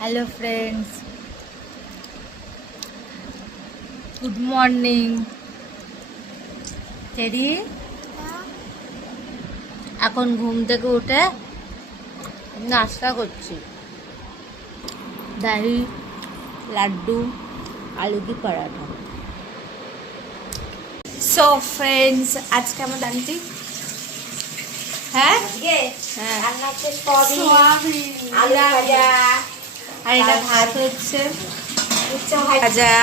Hello friends, good morning. Teddy এখন ঘুম থেকে উঠে নাস্তা করছি। দহি, লাড্ডু, আলু কি পরাঠা। সো ফ্রেন্ডস, আজকে আমার আন্টি আলু ভাজা আর এটা ভাত হচ্ছে, ভাজা,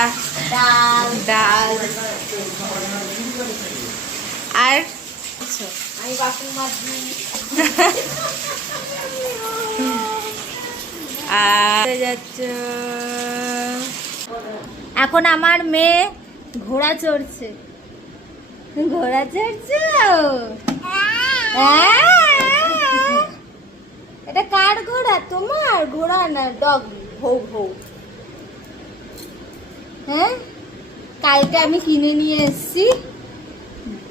ডাল আর আমি বাসন মাজছি। যাচ্ছে। এখন আমার মেয়ে ঘোড়া চড়ছে। ঘোড়া চড়ছে। এটা কার ঘোড়া? তোমার ঘোড়া না, ডগ। ভৌ ভৌ। হ্যাঁ, কালকে আমি কিনে নিয়ে এসেছি।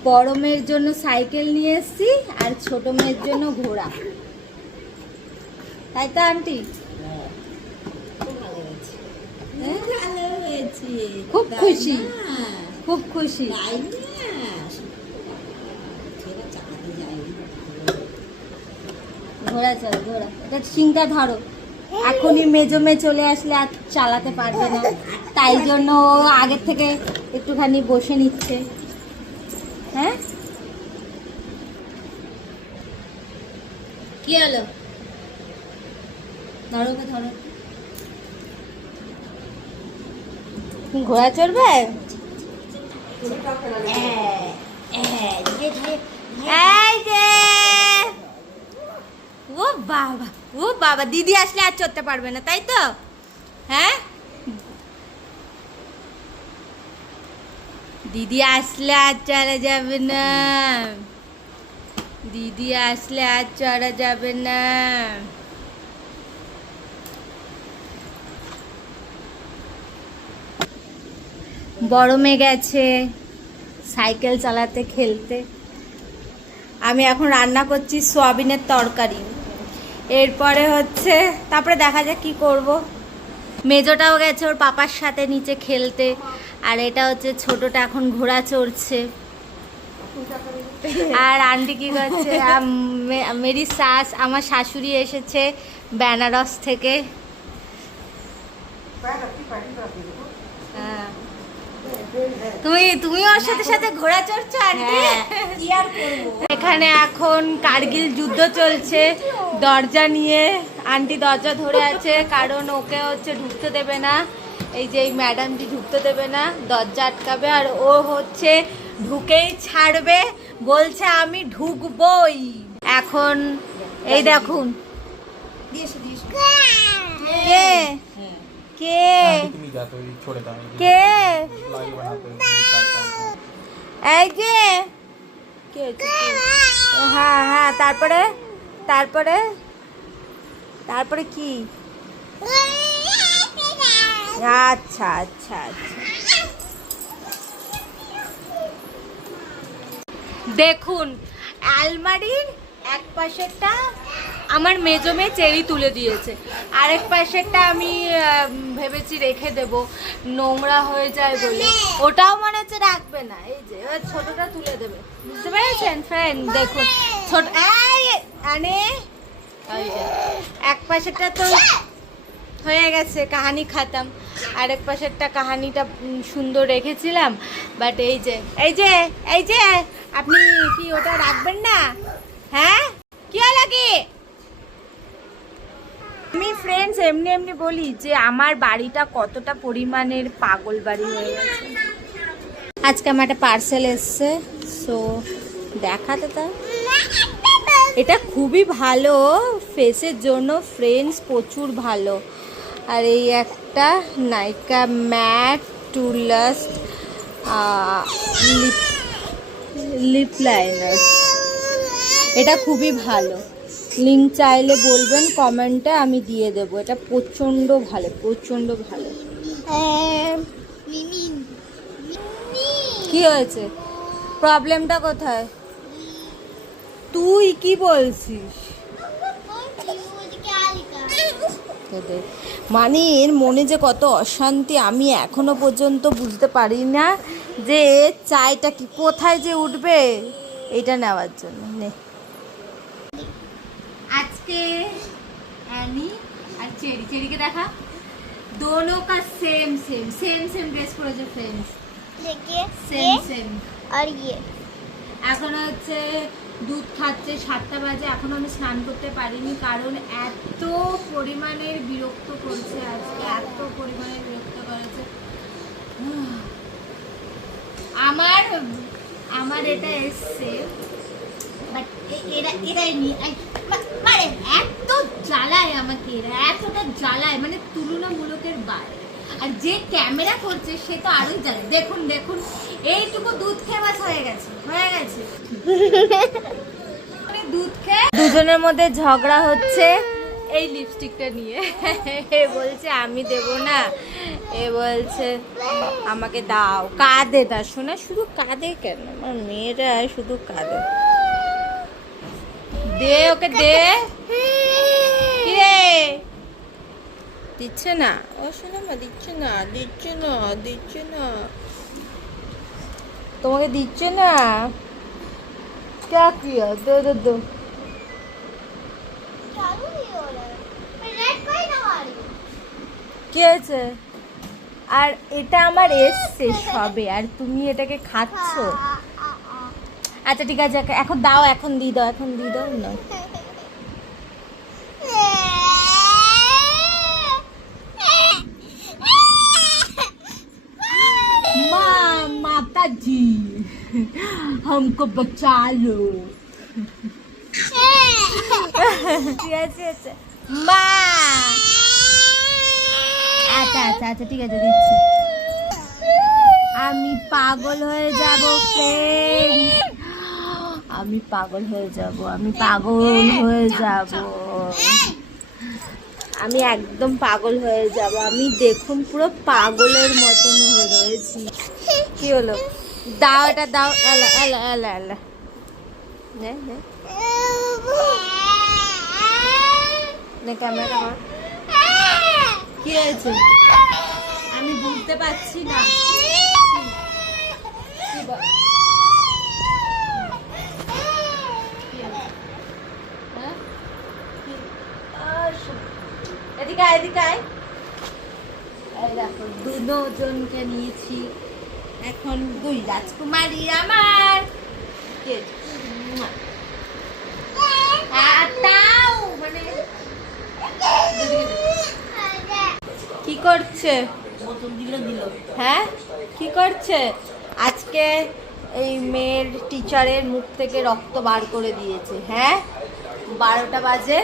বড় মেয়ের জন্য সাইকেল নিয়ে এসেছি আর ছোট মেয়ের জন্য ঘোড়া। তাই তো আন্টি? খুব খুশি, খুব খুশি। ঘোড়া চল, ঘোড়া। এটা সিংটা ধরো। এখনই মেজো মেয়ে চলে আসলে আর চালাতে পারবে না, তাই জন্য ও আগের থেকে একটুখানি বসে নিচ্ছে। হ্যাঁ, কি হলো? ধরো, ধরো। ঘোড়া চড়বে? ও বাবা, ও বাবা, দিদি আসলে আর চড়তে পারবে না, তাই তো? হ্যাঁ, দিদি আসলে আর চড়া যাবে না। দিদি আসলে আর চড়া যাবে না। বড় মেয়ে গেছে সাইকেল চালাতে, খেলতে। আমি এখন রান্না করছি সোয়াবিনের তরকারি। এরপরে হচ্ছে তারপরে দেখা যাক কি করব। মেজোটাও গেছে ওর পাপার সাথে নিচে খেলতে, আর এটা হচ্ছে ছোটটা এখন ঘোড়া চড়ছে। আর আন্টি কি করছে? মেরি শাশ, আমার শাশুড়ি এসেছে বেনারস থেকে। তুমি ওর সাথে সাথে ঘোড়া চড়ছো আন্টি? এখানে এখন কার্গিল যুদ্ধ চলছে। দরজা নিয়ে আন্টি দরজা ধরে আছে, কারণ ওকে হচ্ছে ঢুকতে দেবে না। এই যে এই ম্যাডামজি ঢুকতে দেবে না, দরজা আটকাবে। আর ও হচ্ছে ঢুকেই ছাড়বে, বলছে আমি ঢুকবই। এখন এই দেখুন কে কে কে এই যে কে? হ্যাঁ হ্যাঁ, তারপরে তারপরে তারপরে কি? আচ্ছা আচ্ছা আচ্ছা, দেখুন আলমারির এক পাশেরটা আমার মেজো মেয়ে চেরি তুলে দিয়েছে, আরেক পাশেরটা আমি ভেবেছি রেখে দেব, নোংরা হয়ে যায় বলে। ওটাও মনে হচ্ছে রাখবে না। এই যে ছোটটা তুলে দেবে, বুঝতে পেরেছেন ফ্রেন্ড? দেখুন ছোট আনে এক পাশেরটা তো হয়ে গেছে, কাহানি খাতাম। আরেক পাশেরটা কাহানিটা সুন্দর রেখেছিলাম, বাট এই যে এই যে এই যে আপনি কি ওটা রাখবেন না? হ্যাঁ, কি লাগে? আমি ফ্রেন্ডস এমনি এমনি বলি যে আমার বাড়িটা কতটা পরিমাণের পাগল বাড়ি হয়ে গেছে। আজকে আমার একটা পার্সেল এসছে, সো দেখাতে তা। এটা খুবই ভালো ফেসের জন্য ফ্রেন্ডস, প্রচুর ভালো। আর এই একটা নাইকা ম্যাট টুলস লিপ লাইনার, এটা খুবই ভালো। লিঙ্ক চাইলে বলবেন কমেন্টে, আমি দিয়ে দেবো। এটা প্রচণ্ড ভালো, প্রচণ্ড ভালো। কি হয়েছে? প্রবলেমটা কোথায়? তুই কি বলছিস? রেখে দে। মানে এর মনে যে কত অশান্তি আমি এখনো পর্যন্ত বুঝতে পারি না, যে চাইটা কি কোথায় যে উঠবে এটা নেওয়ার জন্য। নে আজকে অ্যানি আর চেরিকে দেখা, दोनों का सेम ड्रेस পরেছে फ्रेंड्स, देखिए सेम सेम। और ये এখন হচ্ছে দুধ খাচ্ছে, 7টা বাজে, এখনো আমি স্নান করতে পারিনি কারণ এত পরিমাণের বিরক্ত করছে আজকে, এত পরিমাণের বিরক্ত করেছে। আমার এটা এসছে, বাট এরাই নিয়ে মানে এত জ্বালায় আমাকে, এরা এতটা জ্বালায় মানে তুলনামূলকের বাইরে। আর যে ক্যামেরা করছে সে তো আরোই জ্বালায়। দেখুন দেখুন, এইটুকু দুধ খেয়ে বাস হয়ে গেছে দুধ খেয়ে। দুজনের মধ্যে ঝগড়া হচ্ছে এই লিপস্টিকটা নিয়ে। এ বলছে আমি দেব না, এ বলছে আমাকে দাও। কাঁদে, তার শোনা শুধু কাঁদে কেন, আমার মেয়েরা শুধু কাঁদে। দে ওকে দে। কি রে দিচ্ছে না? ও শোনা মা দিচ্ছে না তোমাকে দিচ্ছে না। क्या किया? दो चालू ही हो रहा है मैं रेड कोई ना मारी কি হয়েছে? আর এটা আমার এসছে সবে, আর তুমি এটাকে খাচ্ছ। আচ্ছা ঠিক আছে, এখন দাও, এখন দিয়ে দাও না। माता जी हमको बचा लो। মা আচ্ছা ঠিক আছে দিচ্ছি। আমি পাগল হয়ে যাব ফ্রেন্ড, আমি পাগল হয়ে যাব, আমি একদম পাগল হয়ে যাব। আমি দেখুন পুরো পাগলের মতন হয়ে রয়েছি। কি হলো? দাও এটা দাও। এলা নে ক্যামেরা কর। কি হয়েছে আমি বুঝতে পারছি না। এদিকে আয়। এই দেখো দুজনকে নিয়েছি এখন, দুই রাজকুমারী আমার। মানে কি করছে? হ্যাঁ কি করছে? আজকে এই মেয়ের টিচারের মুখ থেকে রক্ত বার করে দিয়েছে। হ্যাঁ 12টা বাজে।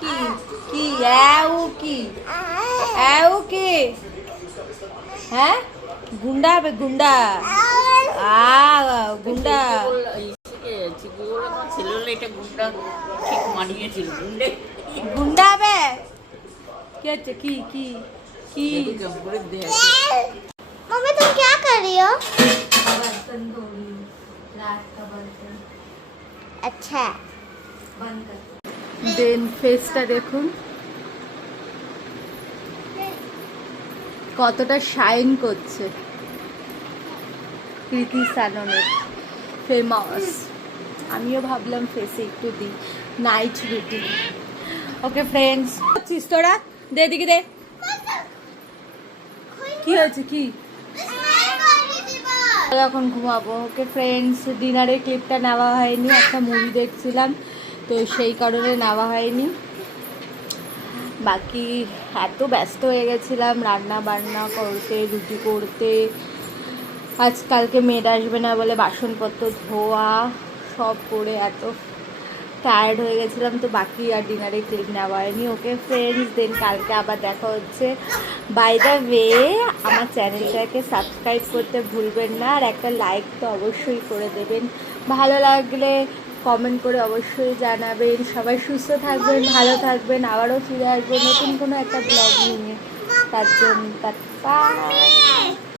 কি কি হ্যাঁ গুন্ডা হবে, গুন্ডা গুন্ডা হবে। কি হচ্ছে? কি मम्मी तुम क्या कर रही हो बर्तन धो रही हूँ, रात का बर्तन। अच्छा बंद कर। দেন ফেসটা দেখুন কতটা শাইন করছে। কৃতি সাননের ফেমাস। আমিও ভাবলাম ফেসে একটু দিই নাইট রুটিন। ওকে ফ্রেন্ডস, তোরা দে দিকে দে। কি হয়েছে? কি এখন ঘুমাবো। ওকে ফ্রেন্ডস, ডিনারের ক্লিপটা নেওয়া হয়নি, একটা মুভি দেখছিলাম তো সেই কারণে নেওয়া হয়নি। বাকি এত ব্যস্ত হয়ে গেছিলাম রান্না বান্না করতে, রুটি করতে। আজকালকে মেয়েরা আসবে না বলে বাসনপত্র ধোয়া সব করে এত টায়ার্ড হয়ে গেছিলাম, তো বাকি আর ডিনারে ক্লিপ নেওয়া হয়নি। ওকে ফ্রেন্ডস, দেন কালকে আবার দেখা হচ্ছে। বাই দ্য ওয়ে, আমার চ্যানেলটাকে সাবস্ক্রাইব করতে ভুলবেন না, আর একটা লাইক তো অবশ্যই করে দেবেন। ভালো লাগলে কমেন্ট করে অবশ্যই জানাবেন। সবাই সুস্থ থাকবেন, ভালো থাকবেন। আবারও ফিরে আসবো নতুন কোনো একটা ব্লগ নিয়ে। তার জন্য